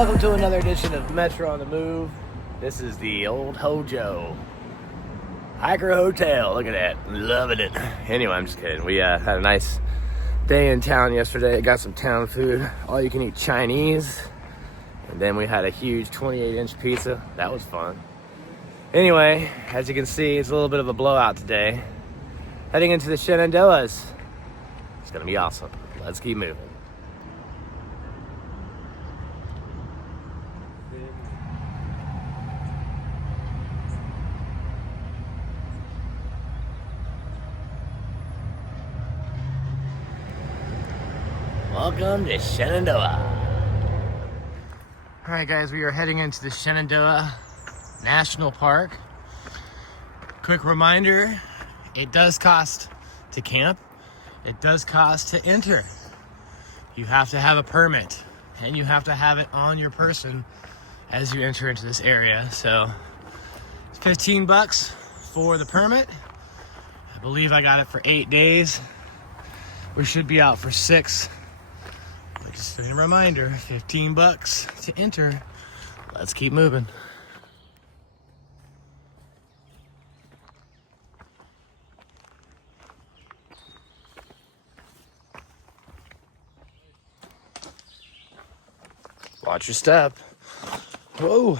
welcome to another edition of Metro on the Move. This is the Old Hojo Hiker Hotel. Look at that, loving it. Anyway, I'm just kidding. We had a nice day in town yesterday. Got some town food, all you can eat Chinese. And then we had a huge 28-inch pizza. That was fun. Anyway, as you can see, it's a little bit of a blowout today. Heading into the Shenandoahs. It's gonna be awesome. Let's keep moving. Welcome to Shenandoah. All right, guys, we are heading into the Shenandoah National Park. Quick reminder, it does cost to camp. It does cost to enter. You have to have a permit and you have to have it on your person as you enter into this area. So it's 15 bucks for the permit. I believe I got it for 8 days. We should be out for 6. Just a reminder, 15 bucks to enter. Let's keep moving. Watch your step. Whoa.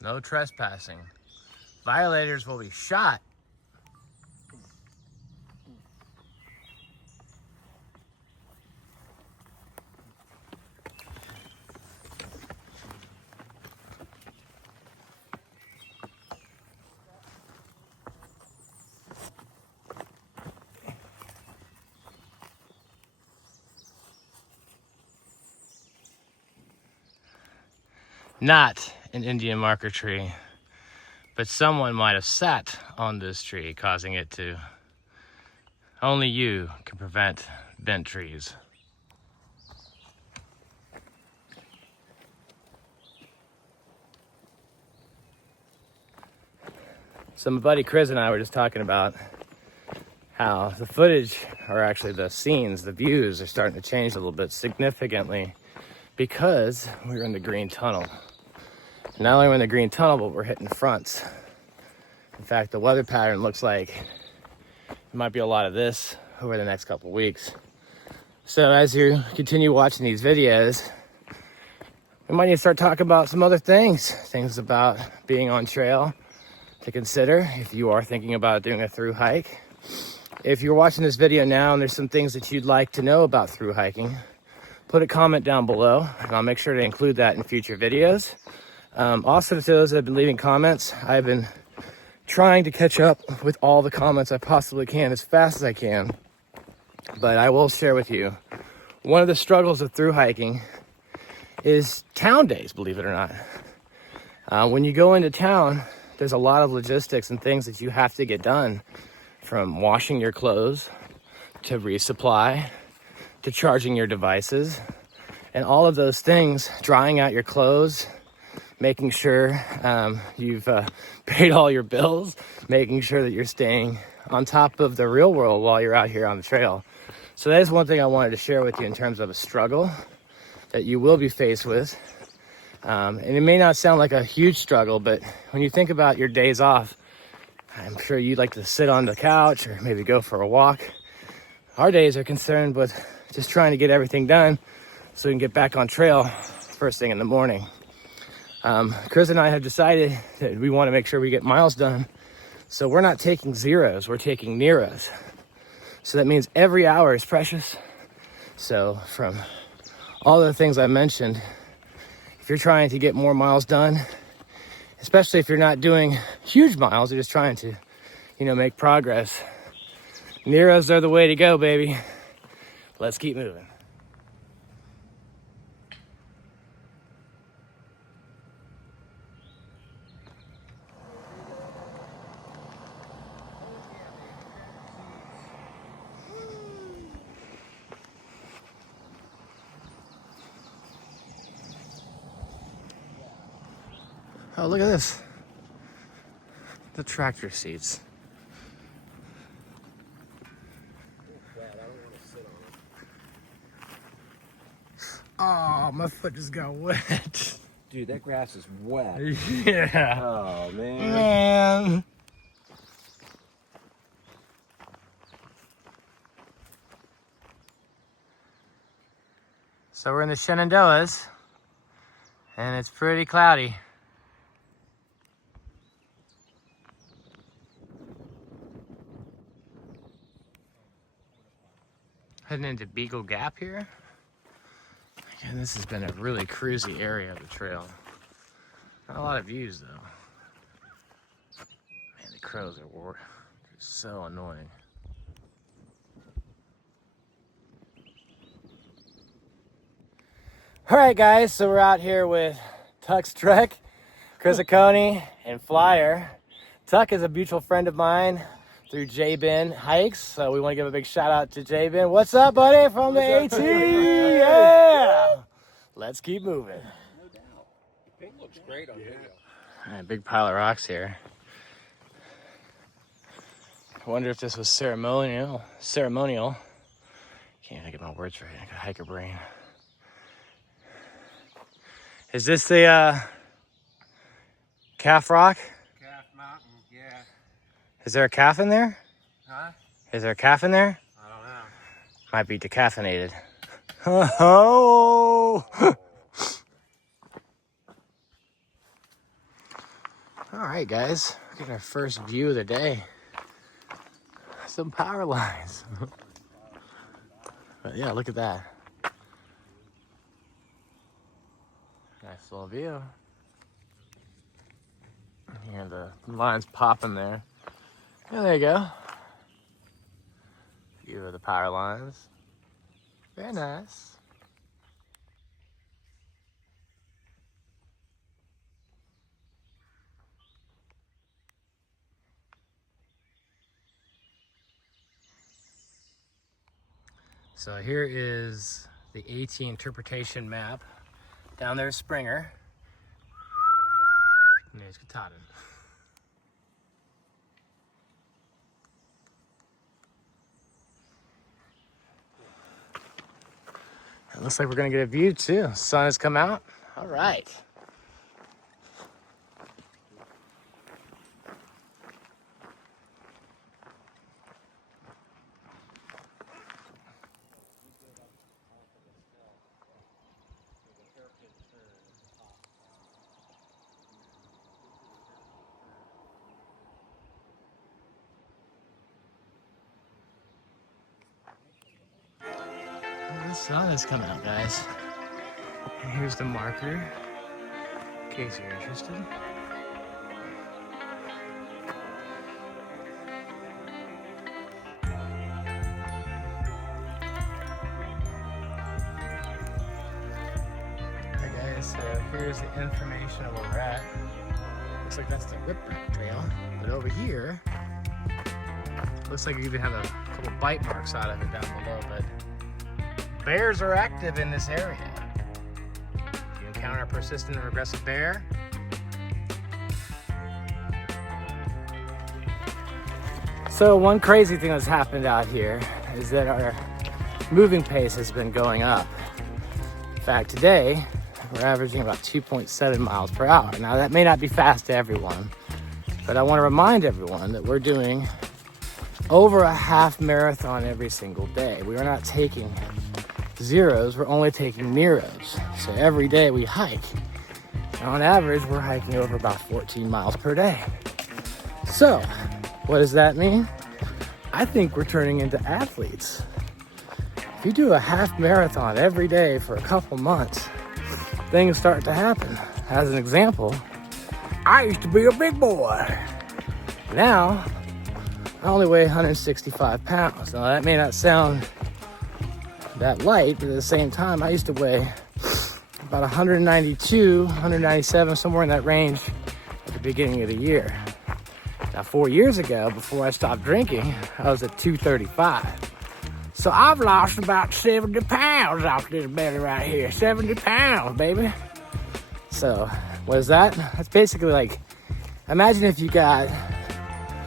No trespassing. Violators will be shot. Not an Indian marker tree. But someone might have sat on this tree, causing it to. Only you can prevent bent trees. So my buddy Chris and I were just talking about how the footage, or actually the scenes, the views are starting to change a little bit significantly because we're in the green tunnel. Not only are we in the green tunnel, but we're hitting fronts. In fact, the weather pattern looks like there might be a lot of this over the next couple weeks. So as you continue watching these videos, we might need to start talking about some other things about being on trail to consider if you are thinking about doing a thru hike. If you're watching this video now and there's some things that you'd like to know about thru hiking, put a comment down below and I'll make sure to include that in future videos. Also, to those that have been leaving comments, I've been trying to catch up with all the comments I possibly can as fast as I can. But I will share with you, one of the struggles of thru hiking is town days, believe it or not. When you go into town, there's a lot of logistics and things that you have to get done, from washing your clothes to resupply to charging your devices, and all of those things, drying out your clothes, making sure you've paid all your bills, making sure that you're staying on top of the real world while you're out here on the trail. So that is one thing I wanted to share with you in terms of a struggle that you will be faced with. And it may not sound like a huge struggle, but when you think about your days off, I'm sure you'd like to sit on the couch or maybe go for a walk. Our days are concerned with just trying to get everything done so we can get back on trail first thing in the morning. Chris and I have decided that we want to make sure we get miles done. So we're not taking zeros, we're taking Neros. So that means every hour is precious. So from all the things I mentioned, if you're trying to get more miles done, especially if you're not doing huge miles, you're just trying to, make progress, Neros are the way to go, baby. Let's keep moving. Oh, look at this. The tractor seats. Oh, my foot just got wet. Dude, that grass is wet. Yeah. Oh, man. Man. So we're in the Shenandoahs, and it's pretty cloudy. Heading into Beagle Gap here. And this has been a really cruisy area of the trail. Not a lot of views though. Man, the crows are so annoying. All right, guys, so we're out here with Tuck's Trek, Chryzacone, and Flyer. Tuck is a mutual friend of mine through J-Ben Hikes, so we want to give a big shout out to J-Ben. What's up, buddy, from the AT? Yeah! Let's keep moving. No doubt. The pink looks great on video. All right, big pile of rocks here. I wonder if this was ceremonial. Can't even get my words right. I got hiker brain. Is this the calf rock? Calf Mountain, yeah. Is there a calf in there? Huh? Is there a calf in there? I don't know. Might be decaffeinated. Oh! All right, guys. Look at our first view of the day. Some power lines. But yeah, look at that. Nice little view. And the line's popping there. Yeah, there you go. View of the power lines. Very nice. So here is the AT interpretation map. Down there's Springer. And there's Katahdin. It looks like we're gonna get a view too. Sun has come out. All right. The sun has come out, guys. And here's the marker, in case you're interested. Alright guys, so here's the information of where we're at. Looks like that's the Whipwreck Trail. But over here, looks like you even have a couple bite marks out of it down below, but bears are active in this area. If you encounter a persistent or aggressive bear, so one crazy thing that's happened out here is that our moving pace has been going up. In fact, today we're averaging about 2.7 miles per hour. Now that may not be fast to everyone, but I want to remind everyone that we're doing over a half marathon every single day. We are not taking zeros, we're only taking neros. So every day we hike. And on average, we're hiking over about 14 miles per day. So, what does that mean? I think we're turning into athletes. If you do a half marathon every day for a couple months, things start to happen. As an example, I used to be a big boy. Now, I only weigh 165 pounds. Now that may not sound that light, but at the same time, I used to weigh about 192, 197, somewhere in that range at the beginning of the year. Now 4 years ago, before I stopped drinking, I was at 235. So I've lost about 70 pounds off this belly right here. 70 pounds, baby. So what is that? That's basically like, imagine if you got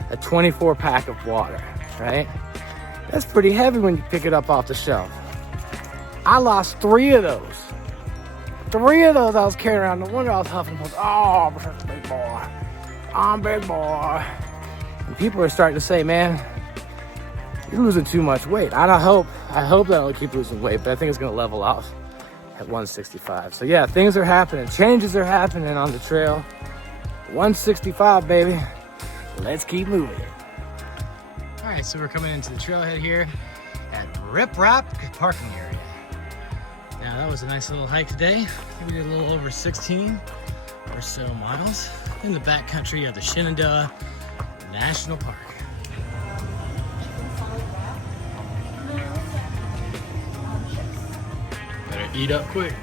a 24 pack of water, right? That's pretty heavy when you pick it up off the shelf. I lost 3 of those 3 of those I was carrying around. No wonder I was huffing. Oh, I'm such a big boy. I'm big boy. And people are starting to say, man, you're losing too much weight. I hope that I'll keep losing weight, but I think it's gonna level off at 165. So yeah, things are happening. Changes are happening on the trail. 165, baby. Let's keep moving. All right, so we're coming into the trailhead here at Rip Rap parking area. Now that was a nice little hike today. I think we did a little over 16 or so miles in the backcountry of the Shenandoah National Park. Better eat up quick.